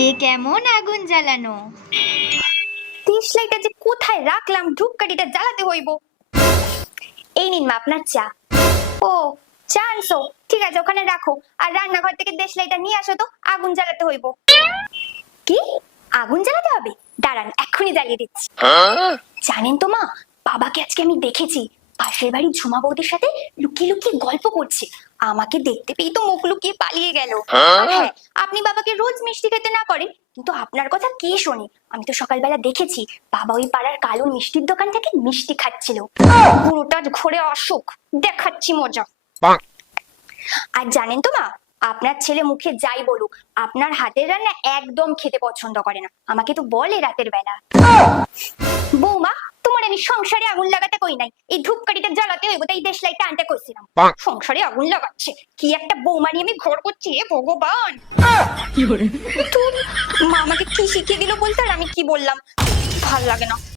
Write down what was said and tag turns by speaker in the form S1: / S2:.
S1: এ কেমন আগুন জ্বালানো?
S2: দেশলাইটা যে কোথায় রাখলাম ধূপকাঠিটা জ্বালাতে হইব। এই নিন মা আপনার চা। ও চা আনছো। ঠিক আছে ওখানে রাখো। আর রান্নাঘর থেকে দেশলাইটা নিয়ে আসো তো আগুন জ্বালাতে হইব। কি? আগুন জ্বালাতে হবে? দাঁড়ান এক্ষুনি জ্বালিয়ে দিচ্ছি। জানেন তো মা বাবাকে আজকে আমি দেখেছি। পাশের বাড়ির ঝুমা বৌদির সাথে লুকিয়ে লুকিয়ে গল্প করছে। আমাকে দেখতে পেয়ে তো মুখ লুকিয়ে পালিয়ে গেল। আর হ্যাঁ আপনি বাবাকে রোজ মিষ্টি খেতে না করেন কিন্তু আপনার কথা কে শোনে? আমি তো সকালবেলা দেখেছি বাবা ওই পাড়ার কালো মিষ্টির দোকান থেকে মিষ্টি খাচ্ছিল। পুরোটা ঘুরে অসুখ দেখাচ্ছি মজা। আর জানেন তো মা আপনার ছেলে মুখে যাই বলুক আপনার হাতের রান্না একদম খেতে পছন্দ করে না। আমাকে তো বলে রাতের বেলা। বৌমা তোমার আমি সংসারে আগুন লাগাতে কই নাই? এই ধূপকাঠিটা জ্বালাতে হইব তাই দেশ লাইতে আনতে কইছিলাম। সংসারে আগুন লাগাচ্ছে। কি একটা বৌমা নিয়ে আমি ঘর করছি হে ভগবান! মা আমাকে কি শিখিয়ে দিল বলতে আর আমি কি বললাম? ভালো লাগে না।